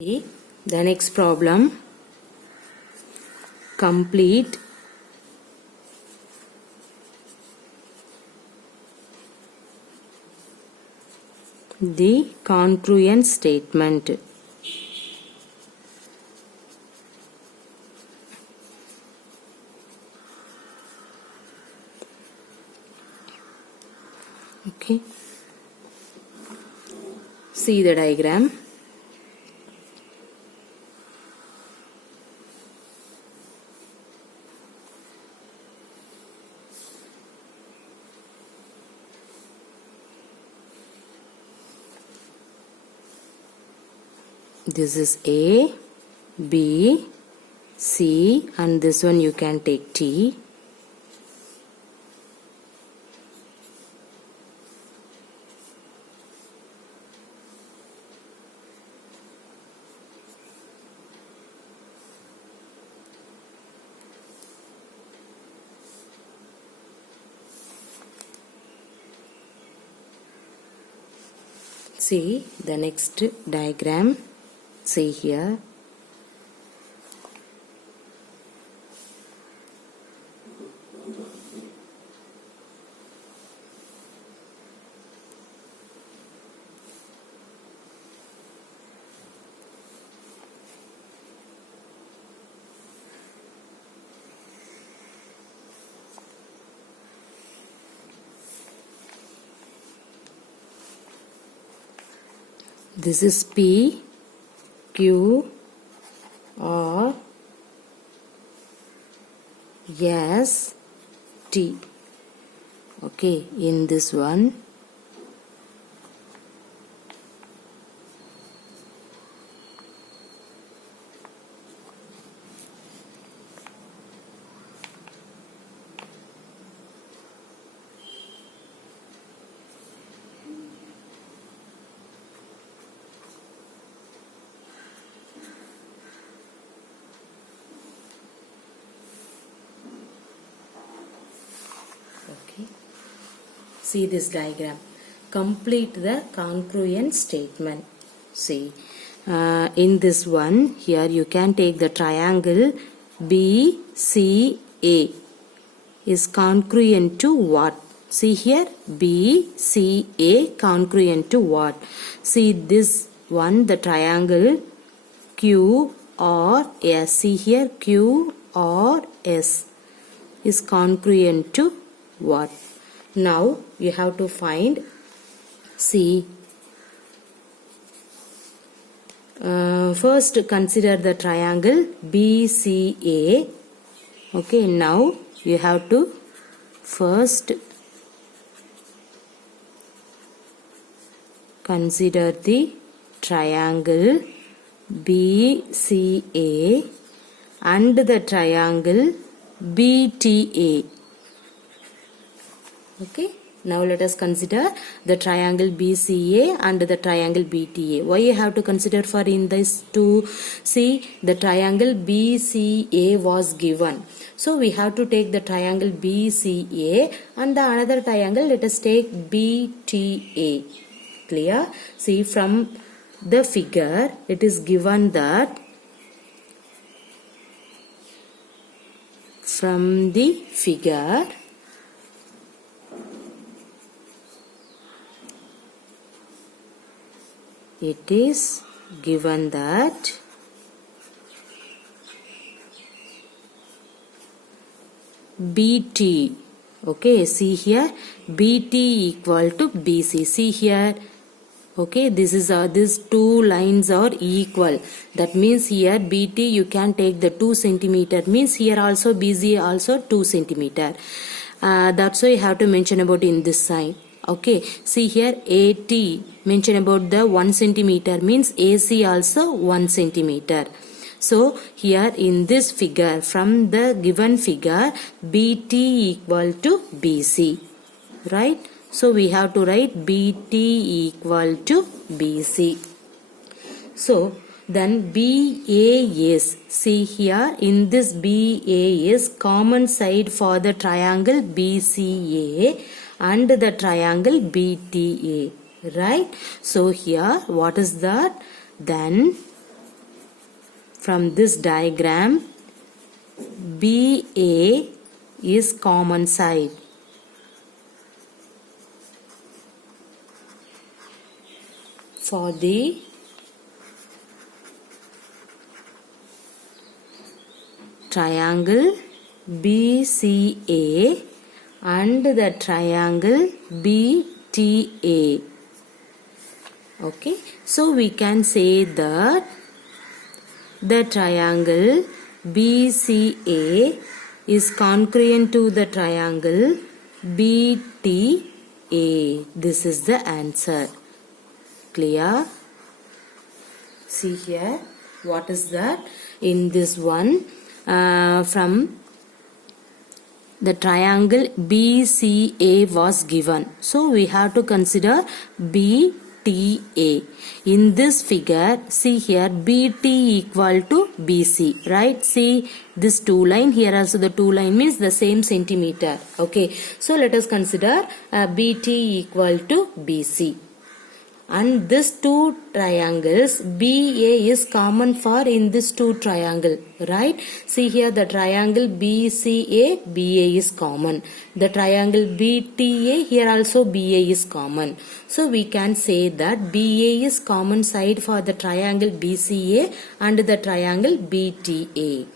The next problem, complete the congruent statement. Okay, see the diagram. This is A, B, C, and this one you can take T. See the next diagram. See here. This is P, Q, R, S, T. Okay, in this one, okay. See this diagram. Complete the congruent statement. See, in this one, here you can take the triangle BCA is congruent to what? See here, BCA congruent to what? See this one, the triangle QRS. See here, QRS is congruent to what? Now you have to find. See, first consider the triangle BCA. Okay, now you have to first consider the triangle BCA and the triangle BTA. Okay, now let us consider the triangle BCA and the triangle BTA. Why you have to consider for in this two? See, the triangle BCA was given. So we have to take the triangle BCA and the another triangle, let us take BTA. Clear? See, from the figure it is given that from the figure it is given that BT, okay, see here, BT equal to BC. See here, okay, this is these two lines are equal. That means here BT you can take the 2 centimeter. Means here also BC also 2 centimeter. That's why you have to mention about in this sign. Okay, see here AT mention about the 1 centimeter means AC also 1 centimeter. So here in this figure, from the given figure, BT equal to BC, right? So we have to write BT equal to BC. So then BA is, see here in this BA is common side for the triangle BCA and the triangle BTA, right? So here what is that? Then from this diagram, BA is common side. For the triangle BCA and the triangle BTA. Okay, so we can say that the triangle BCA is congruent to the triangle BTA. This is the answer. Clear? See here, what is that? In this one, from the triangle BCA was given. So we have to consider BTA. In this figure, see here, BT equal to BC, right? See this two line, here also the two line means the same centimeter. Okay, so let us consider BT equal to BC. And these two triangles, BA is common for in this two triangle, right? See here the triangle BCA, BA is common. The triangle BTA, here also BA is common. So we can say that BA is common side for the triangle BCA and the triangle BTA.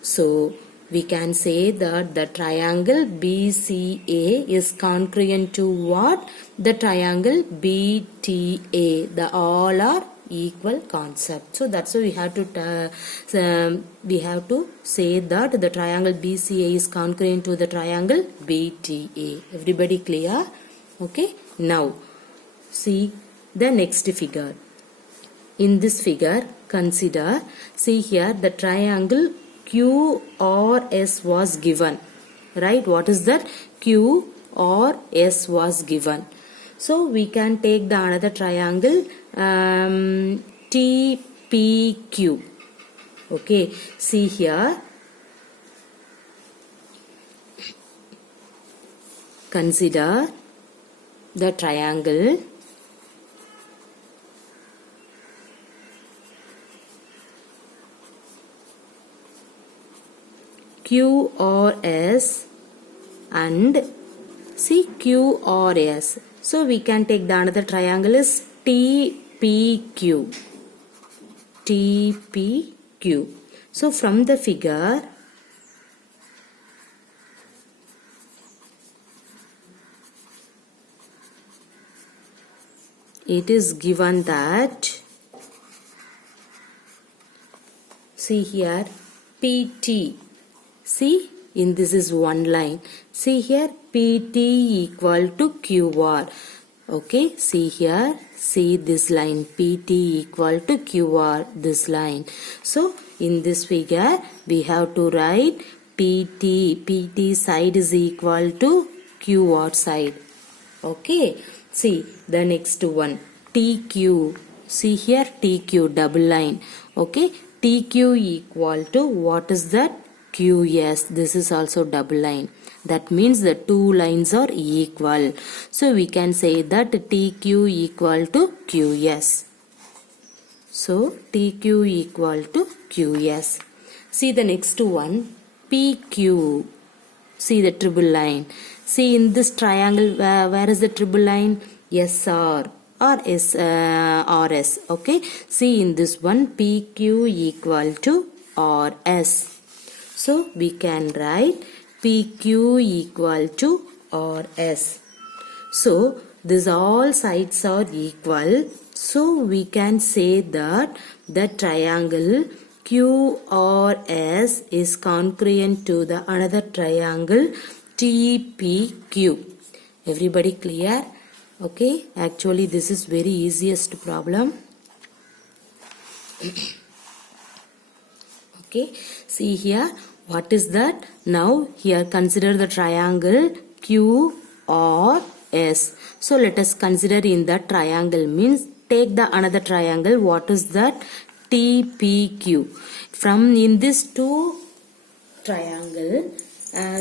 So we can say that the triangle BCA is congruent to what? The triangle BTA. The all are equal concept. So that's why we have to say that the triangle BCA is congruent to the triangle BTA. Everybody clear? Okay. Now see the next figure. In this figure, consider, see here the triangle QRS was given, right? What is that? QRS was given. So we can take the another triangle TPQ. Okay, see here, consider the triangle QRS and see QRS. So we can take the another triangle is TPQ. TPQ. So from the figure, it is given that, see here, PT. See, in this is one line. See here, PT equal to QR. Okay, see here, see this line, PT equal to QR, this line. So, in this figure, we have to write PT side is equal to QR side. Okay, see the next one, TQ. See here, TQ, double line. Okay, TQ equal to, what is that? QS. This is also double line. That means the two lines are equal. So we can say that TQ equal to QS. So TQ equal to QS. See the next one, PQ. See the triple line. See in this triangle, where is the triple line? SR or RS. Okay. See in this one, PQ equal to RS. So we can write PQ equal to RS. So these all sides are equal. So we can say that the triangle QRS is congruent to the another triangle TPQ. Everybody clear? Okay. Actually this is very easiest problem. Okay. See here. What is that? Now here consider the triangle QRS. So let us consider in that triangle means take the another triangle. What is that? TPQ. From in this two triangle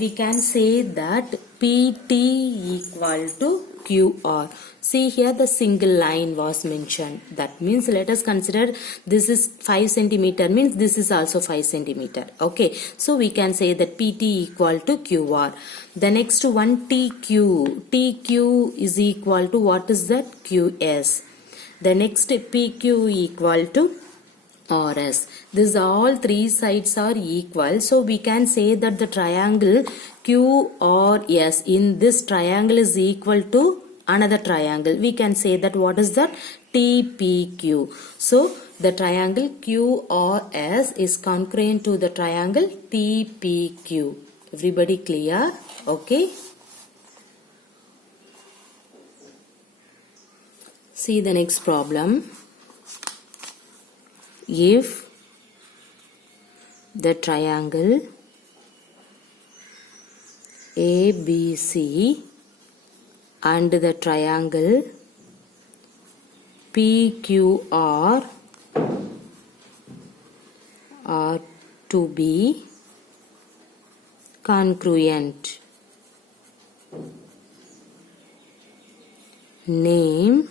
we can say that PT equal to QR. See here the single line was mentioned. That means let us consider this is 5 centimeter means this is also 5 centimeter. Okay. So we can say that PT equal to QR. The next one TQ. TQ is equal to what is that? QS. The next PQ equal to RS. This all three sides are equal. So we can say that the triangle QRS in this triangle is equal to another triangle. We can say that what is that? TPQ. So the triangle QRS is congruent to the triangle TPQ. Everybody clear? Okay. See the next problem. If the triangle ABC and the triangle PQR are to be congruent, name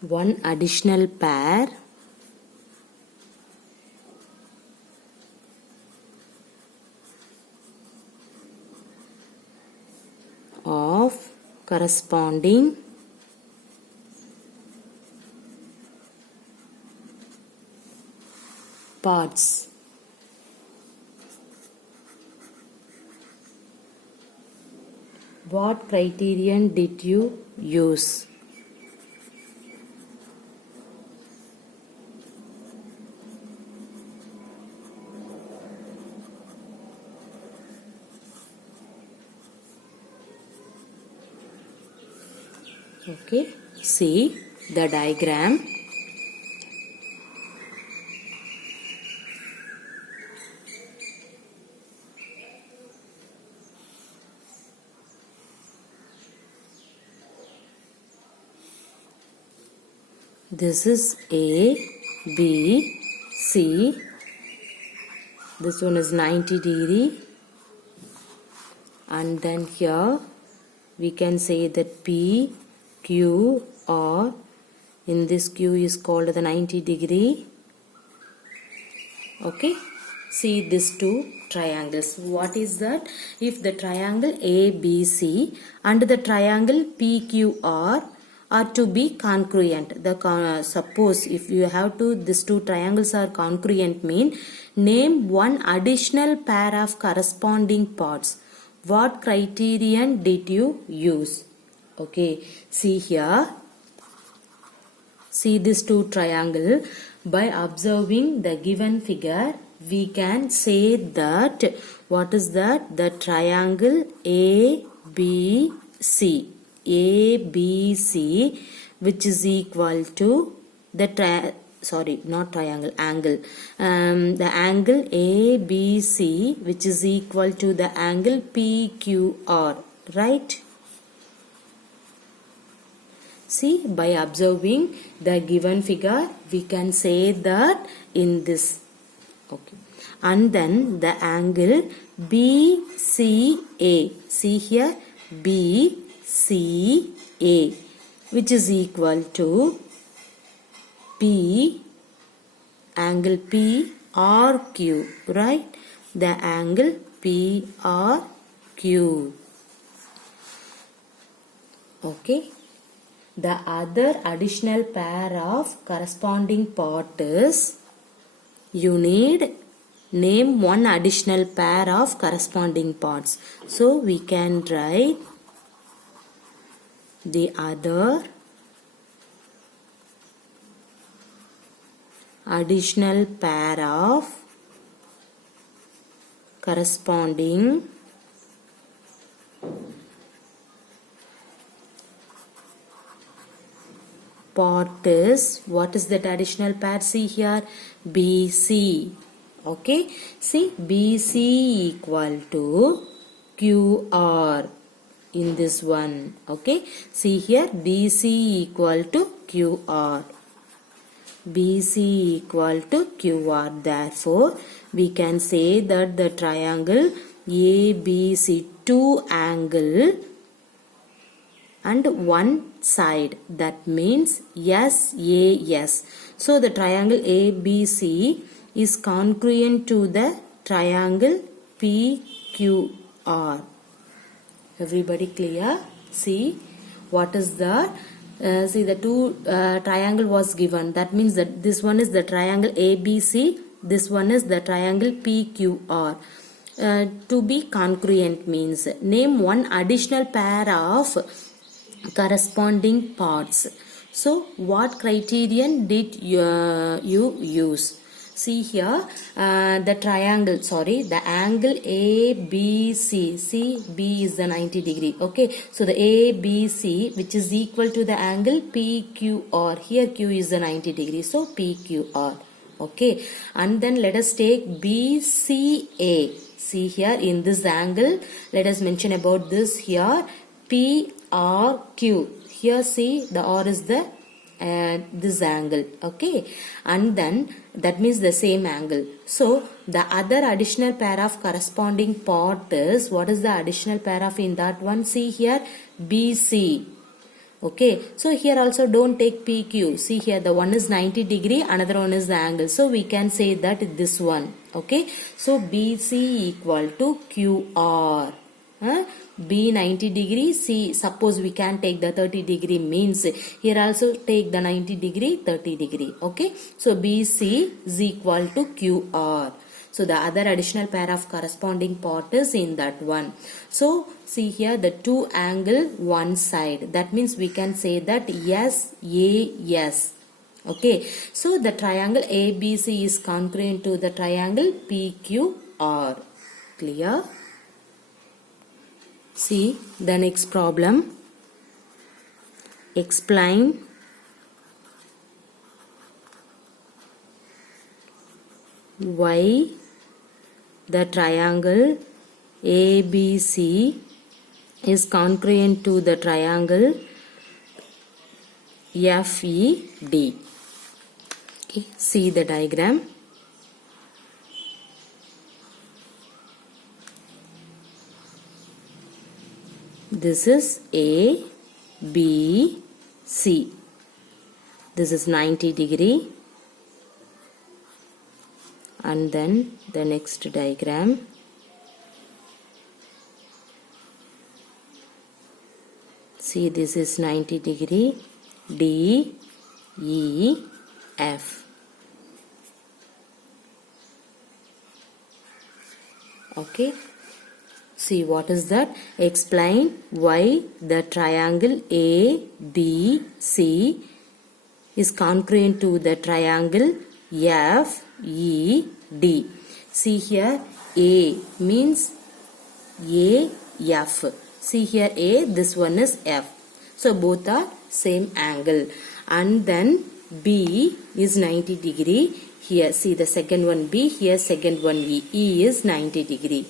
one additional pair of corresponding parts. What criterion did you use? Okay, see the diagram. This is A, B, C. This one is 90 degree. And then here we can say that P, Q, R. In this Q is called the 90 degree. Okay. See these two triangles. What is that? If the triangle ABC and the triangle PQR are to be congruent. Suppose if you have to, these two triangles are congruent mean, name one additional pair of corresponding parts. What criterion did you use? Okay, see here. See this two triangle. By observing the given figure, we can say that what is that? The triangle ABC. ABC, which is equal to the angle. The angle ABC, which is equal to the angle PQR, right? See, by observing the given figure, we can say that in this. Okay. And then the angle BCA. See here, BCA, which is equal to P, angle PRQ, right? The angle PRQ. Okay. The other additional pair of corresponding part is, you need name one additional pair of corresponding parts. So we can write the other additional pair of corresponding part is, what is that additional pair? See here, BC. Okay, see BC equal to QR in this one. Okay, see here, BC equal to QR. BC equal to QR. Therefore, we can say that the triangle ABC, two angle and one side, that means SAS. So the triangle ABC is congruent to the triangle PQR. Everybody clear? See what is the see the two triangle was given, that means that this one is the triangle ABC, this one is the triangle PQR. To be congruent means name one additional pair of corresponding parts. So what criterion did you use? See here the triangle, sorry, the angle ABC. See, B is the 90 degree. Okay, so the ABC, which is equal to the angle PQR. Here Q is the 90 degree, so PQR. Okay, and then let us take BCA. See here in this angle, let us mention about this here, PRQ. Here see the R is the this angle. Okay, and then that means the same angle. So the other additional pair of corresponding part is, what is the additional pair of in that one? See here, BC. Okay, so here also don't take PQ. See here, the one is 90 degree, another one is the angle. So we can say that this one. Okay, so BC equal to QR. B 90 degree, C, suppose we can take the 30 degree, means here also take the 90 degree, 30 degree. Okay, so BC is equal to QR. So the other additional pair of corresponding part is in that one. So see here the two angle one side, that means we can say that SAS. Okay, so the triangle ABC is congruent to the triangle PQR. Clear? See the next problem. Explain why the triangle ABC is congruent to the triangle FED. Okay, see the diagram. This is A, B, C. This is 90 degree. And then the next diagram. See, this is 90 degree. D, E, F. Okay. See what is that? Explain why the triangle ABC is congruent to the triangle FED. See here, A means AF. See here A, this one is F. So both are same angle. And then B is 90 degree. Here see the second one B, here second one E. E is 90 degree.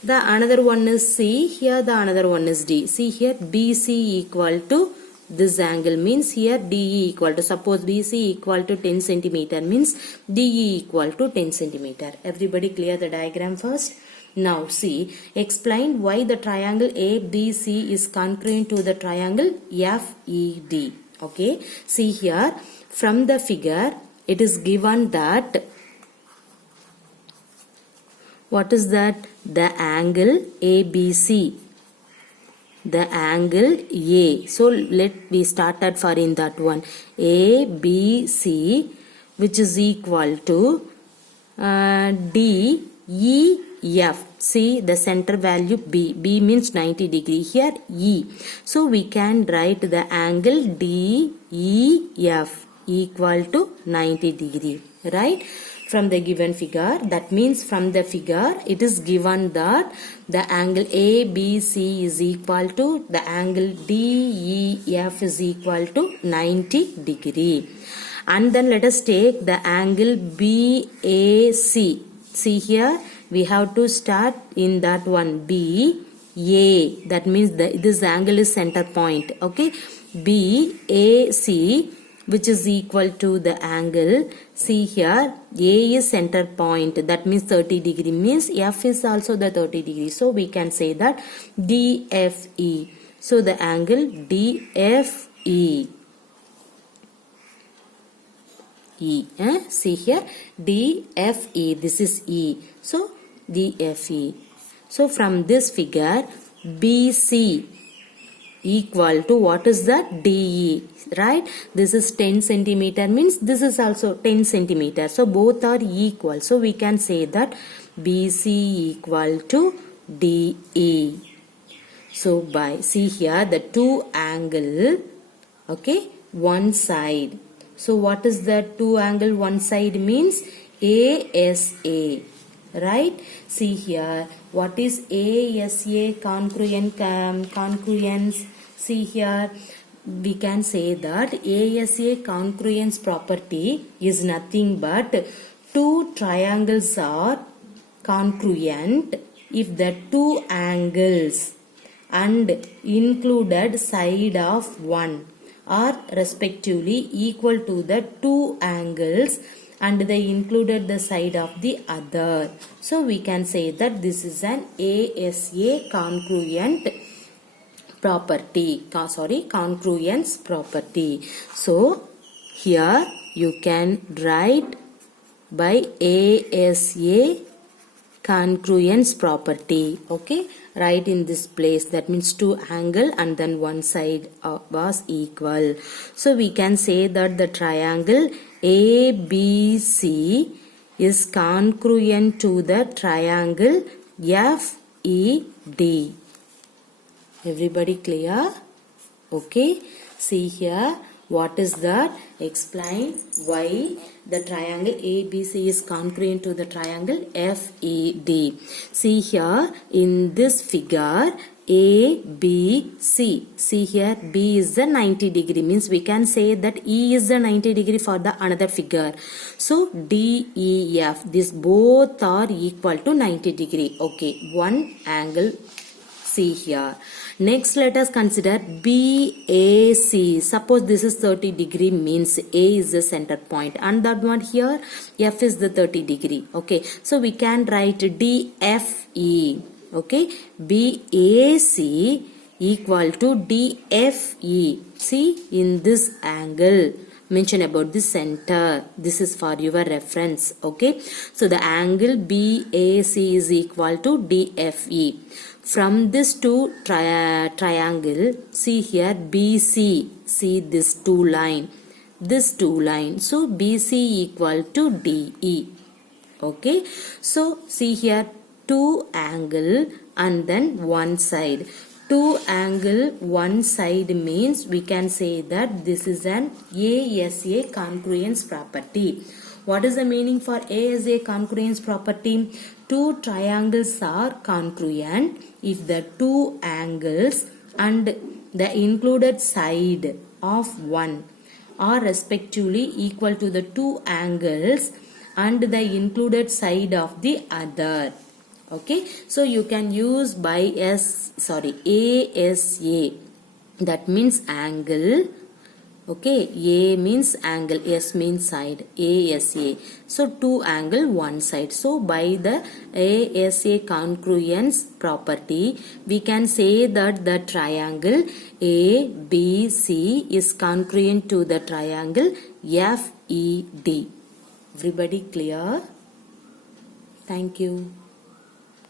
The another one is C, here the another one is D. See here BC equal to this angle, means here DE equal to, suppose BC equal to 10 centimeter, means DE equal to 10 centimeter. Everybody clear the diagram first? Now see, explain why the triangle ABC is congruent to the triangle FED. Okay, see here from the figure it is given that, what is that? The angle ABC, the angle A. So let we started for in that one, ABC, which is equal to DEF. See the center value B. B means 90 degree. Here E. So we can write the angle DEF equal to 90 degree. Right? From the given figure, that means from the figure it is given that the angle ABC is equal to the angle DEF is equal to 90 degree. And then let us take the angle BAC. See here we have to start in that one BA, that means this angle is center point. Okay, BAC which is equal to the angle. See here, A is center point, that means 30 degree, means F is also the 30 degree. So we can say that DFE. So the angle DFE. See here, DFE, this is E. So DFE. So from this figure, BC equal to, what is that? DE, right? This is 10 centimeter, means this is also 10 centimeter. So both are equal. So we can say that BC equal to DE. So by, see here, the two angle, okay, one side. So what is that two angle one side means? ASA, right? See here, what is ASA congruence? See here, we can say that ASA congruence property is nothing but two triangles are congruent if the two angles and included side of one are respectively equal to the two angles and they included the side of the other. So we can say that this is an ASA congruent property, congruence property. So here you can write by ASA congruence property, okay, right in this place. That means two angle and then one side was equal. So we can say that the triangle ABC is congruent to the triangle FED. Everybody clear? Okay, see here, what is that? Explain why the triangle ABC is congruent to the triangle FED. See here in this figure, ABC. See here, B is the 90 degree, means we can say that E is the 90 degree for the another figure. So DEF, this both are equal to 90 degree. Okay, one angle. See here. Next, let us consider BAC. Suppose this is 30 degree, means A is the center point and that one here F is the 30 degree. Okay, so we can write DFE. Okay, BAC equal to DFE. See, in this angle, mention about the center. This is for your reference. Okay, so the angle BAC is equal to DFE. From this two triangle, see here BC, see this two line, so BC equal to DE. Okay, so see here two angle and then one side. Two angle one side means we can say that this is an ASA congruence property. What is the meaning for ASA congruence property? Two triangles are congruent if the two angles and the included side of one are respectively equal to the two angles and the included side of the other. Okay, so you can use by ASA, that means angle. Okay, A means angle, S means side, ASA. So two angle one side. So by the ASA congruence property, we can say that the triangle ABC is congruent to the triangle FED. Everybody clear? Thank you.